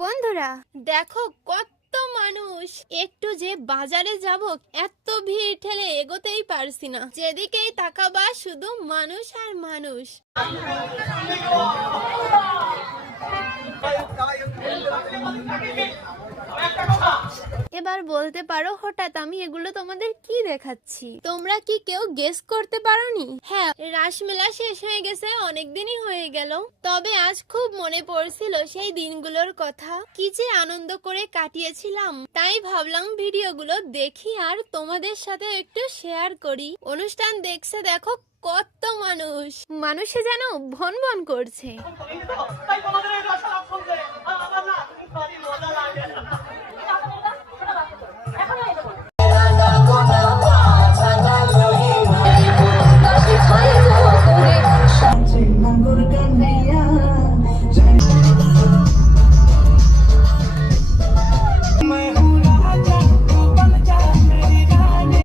বন্ধুরা দেখো কত মানুষ, একটু যে বাজারে যাব এত ভিড় ঠেলে এগোতেই পারছি না, যেদিকেই তাকাবা শুধু মানুষ আর মানুষ। এবার বলতে পারো হঠাৎ আমি এগুলো তোমাদের কি দেখাচ্ছি, তোমরা কি কেউ গেস করতে পারোনি? হ্যাঁ, রাসমেলা শেষ হয়ে গেছে, অনেক দিনই হয়ে গেল। তবে আজ খুব মনে পড়ছিল সেই দিনগুলোর কথা, কি যে আনন্দ করে কাটিয়েছিলাম। তাই ভাবলাম ভিডিওগুলো দেখি আর তোমাদের সাথে একটু শেয়ার করি। অনুষ্ঠান দেখছে দেখো কত মানুষ, মানুষে যেন ভন ভন করছে।